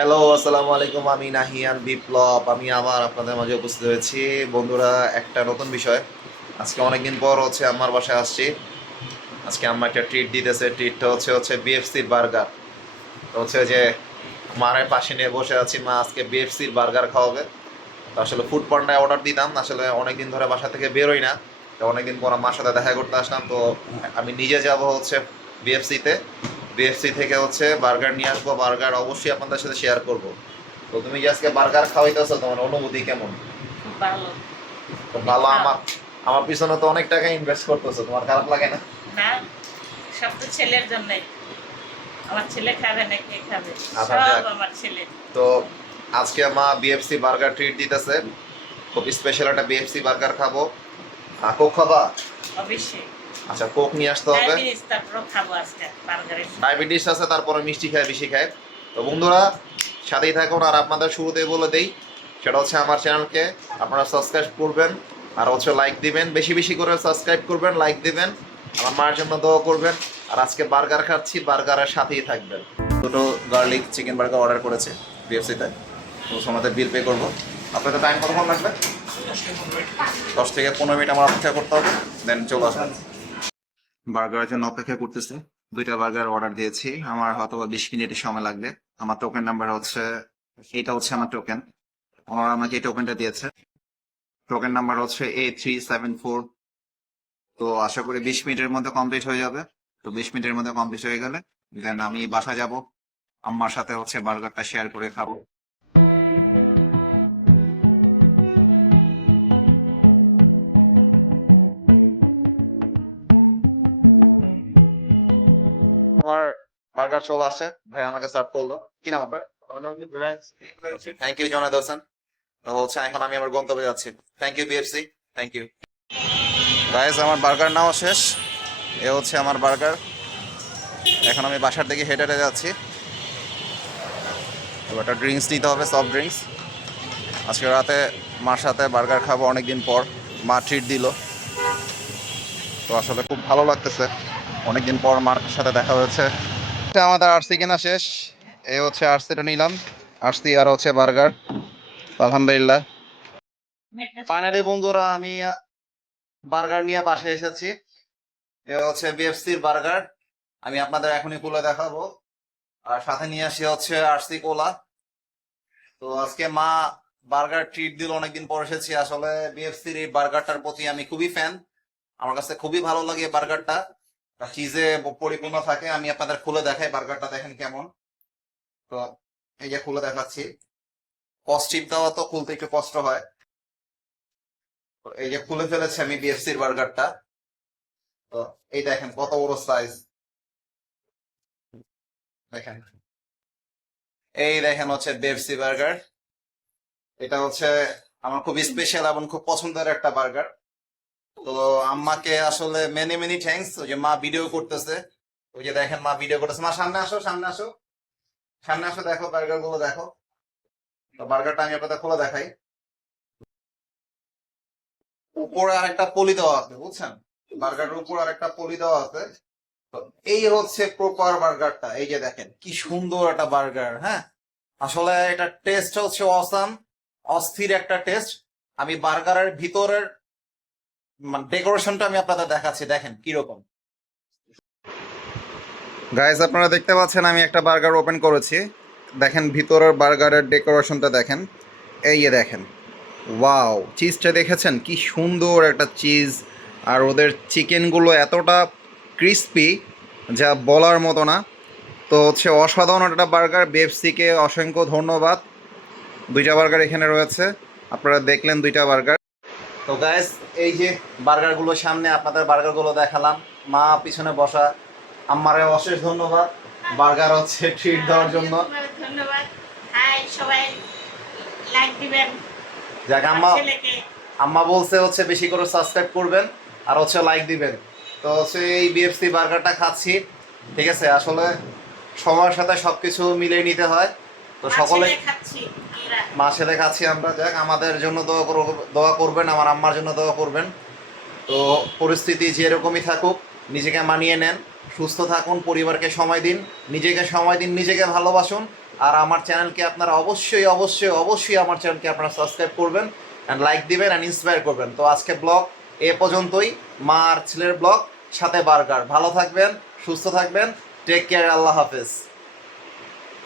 Hello, আসসালামু আলাইকুম। আমি নাহিয়ান বিপ্লব। আমি আবার আপনাদের মাঝে উপস্থিত হয়েছি। বন্ধুরা, একটা নতুন বিষয়। আজকে অনেকদিন পর আম্মার বাসায় আসছি। আজকে আম্মা একটা ট্রিট দিতেছে। ট্রিটটা হচ্ছে বিএফসির বার্গার। তো যে মারের পাশে নিয়ে বসে আছি, মা আজকে বিএফসির বার্গার খাওয়াবে। তো আসলে ফুড পান্ডায় অর্ডার দিতাম, আসলে অনেকদিন ধরে বাসা থেকে বেরোই না। তো অনেকদিন পর আম্মার সাথে দেখা করতে আসলাম। তো আমি নিজে যাব বিএফসিতে। বিএফসি থেকে বার্গার নিয়ে আসবো। বার্গার অবশ্যই আপনাদের সাথে শেয়ার করব। তো তুমি যে আজকে বার্গার খাওয়াইতেছো, তোমার অনুভূতি কেমন? খুব ভালো। তো তুমি ভালো। খাও। আমার আমার পিছনে তো অনেক টাকা ইনভেস্ট করতেছো, তোমার খারাপ লাগে না? না, সব তো ছেলের জন্যই। আমার ছেলে খাবে না, কে খাবে? আচ্ছা, সব যাক। আমার ছেলে। তো আজকে মা বিএফসি বার্গার ট্রিট দিতেছে। খুব স্পেশাল একটা বিএফসি বার্গার খাবো। কোক খাবা? অবশ্যই। আচ্ছা, কোক নিয়ে আসতে হবে। ডায়াবেটিস, তারপরও খাবো আজকে বার্গারের সাথে। ডায়াবেটিস আছে, তারপরে মিষ্টি খায়, বেশি খায়। তো বন্ধুরা, সাথেই থাকুন। আর আপনাদের শুরুতেই বলে দেই, সেটা আমার চ্যানেলকে আপনারা সাবস্ক্রাইব করবেন। আর লাইক দিবেন, বেশি বেশি করে সাবস্ক্রাইব করবেন, লাইক দিবেন। আমার মায়ের জন্য দোয়া করবেন। আর আজকে বার্গার খাচ্ছি, বার্গারের সাথেই থাকবেন। দুটো গার্লিক চিকেন বার্গার অর্ডার করেছে বিএফসিতে। তো সময়তে বিল পে করবো। আপনাদের টাইম কতক্ষণ লাগবে? 10 থেকে 15 মিনিট আমার অপেক্ষা করতে হবে, দেন চলে আসবেন। বার্গারের জন্য অপেক্ষা করতেছি। দুইটা বার্গার অর্ডার দিয়েছি, আমার হয়তো 20 মিনিটের সময় লাগবে। আমার টোকেন নাম্বার এটা আমার টোকেন। ওনারা আমাকে এই টোকেনটা দিয়েছে। Token number A374। তো আশা করি 20 মিনিটের মধ্যে কমপ্লিট হয়ে যাবে। তো 20 মিনিটের মধ্যে কমপ্লিট হয়ে গেলে দেন আমি বাসা যাব। আম্মার সাথে বার্গারটা শেয়ার করে খাবো। আমার বার্গার চলে আসে, ভাই আমাকে সার্ভ করলো। কি নাম আপনার? Thank you Jonad Hossain. তো এখন আমি আমার গন্তব্যে যাচ্ছি। Thank you BFC. Thank you guys. আমার বার্গার নেওয়া শেষ। এ আমার বার্গার। এখন আমি বাসার দিকে হেঁটে হেঁটে যাচ্ছি। তো একটা ড্রিঙ্কস নিতে হবে, সফট ড্রিঙ্কস। আজকে রাতে মার সাথে বার্গার খাবো অনেকদিন পর। মা ট্রিট দিল। তো আসলে খুব ভালো লাগতেছে, অনেকদিন পর মার সাথে দেখা হয়েছে। এটা আমাদের আরসি কেনা শেষ। এ আরসিটা নিলাম। আরসি আর বার্গার। আলহামদুলিল্লাহ। ফাইনালি বন্ধুরা, আমি বার্গার নিয়ে বাসায় এসেছি। এ বিএফসির বার্গার। আমি আপনাদের এখনই খুলে দেখাবো। আর সাথে নিয়ে আসি আরসি কোলা। তো আজকে মা বার্গার ট্রিট দিল, অনেকদিন পর এসেছি। আসলে বিএফসির এই বার্গারটার প্রতি আমি খুবই ফ্যান। আমার কাছে খুবই ভালো লাগে বার্গারটা। চিজে পরিপূর্ণ থাকে। আমি আপনাদের খুলে দেখাই বার্গারটা, দেখেন কেমন। তো এই যে খুলে দেখাচ্ছি। কস্টিপ দেওয়া তো খুলতে একটু কষ্ট হয়। তো এই যে খুলে ফেলেছি আমি বিএফসির বার্গারটা। তো এই দেখেন কত বড় সাইজ। দেখেন, এই দেখেন বিএফসি বার্গার। এটা আমার খুব স্পেশাল এবং খুব পছন্দের একটা বার্গার। তো আম্মাকে আসলে মেনি মেনি থ্যাঙ্কস। ওই যে মা ভিডিও করতেছে। ওই যে দেখেন মা ভিডিও করতেছে। মা সামনে আসো, সামনে আসো, সামনে আসো, দেখো বার্গার গুলো দেখো। তো বার্গারটা আমি আপনাদের খুলে দেখাই। উপরে আরেকটা পলি দেওয়া আছে, বুঝছেন? বার্গারের উপর আরেকটা পলি দেওয়া আছে। তো এই প্রপার বার্গারটা। এই যে দেখেন কি সুন্দর একটা বার্গার। হ্যাঁ, আসলে এটা টেস্ট অসাম, অস্থির একটা টেস্ট। আমি বার্গারের ভিতরের ডেকোরেশনটা আমি আপনাদের দেখাচ্ছি, দেখেন কিরকম। গাইজ, আপনারা দেখতে পাচ্ছেন আমি একটা বার্গার ওপেন করেছি। দেখেন ভিতরের বার্গারের ডেকোরেশনটা দেখেন। এই যে দেখেন, ওয়াও, চিজটা দেখেছেন কি সুন্দর একটা চিজ। আর ওদের চিকেনগুলো এতটা ক্রিস্পি, যা বলার মতো না। তো অসাধারণ একটা বার্গার। বিএফসিকে অসংখ্য ধন্যবাদ। দুইটা বার্গার এখানে রয়েছে, আপনারা দেখলেন দুইটা বার্গার। তো গাইস, এই যে বার্গারগুলো সামনে, আপনাদের বার্গারগুলো দেখালাম। মা পিছনে বসা। আম্মারে অশেষ ধন্যবাদ বার্গার ট্রিট দেওয়ার জন্য। ধন্যবাদ। হাই সবাই, লাইক দিবেন। যাক, আমার ছেলেকে। আম্মা বলছে বেশি করে সাবস্ক্রাইব করবেন আর লাইক দিবেন। তো এই বিএফসি বার্গারটা খাচ্ছি। ঠিক আছে, আসলে সময়ের সাথে সবকিছু মিলিয়ে নিতে হয়। তো সকলে খাচ্ছি আমরা। মা ছেলে খাচ্ছি আমরা। যাক, আমাদের জন্য দোয়া করবেন, আমার আম্মার জন্য দোয়া করবেন। তো পরিস্থিতি যেরকমই থাকুক, নিজেকে মানিয়ে নেন, সুস্থ থাকুন, পরিবারকে সময় দিন, নিজেকে সময় দিন, নিজেকে ভালোবাসুন। আর আমার চ্যানেলকে আপনারা অবশ্যই অবশ্যই অবশ্যই আমার চ্যানেলকে আপনারা সাবস্ক্রাইব করবেন অ্যান্ড লাইক দিবেন অ্যান্ড ইন্সপায়ার করবেন। তো আজকে ব্লগ এ পর্যন্তই, মা আর ছেলের ব্লগ সাথে বার্গার। ভালো থাকবেন, সুস্থ থাকবেন, টেক কেয়ার, আল্লাহ হাফেজ।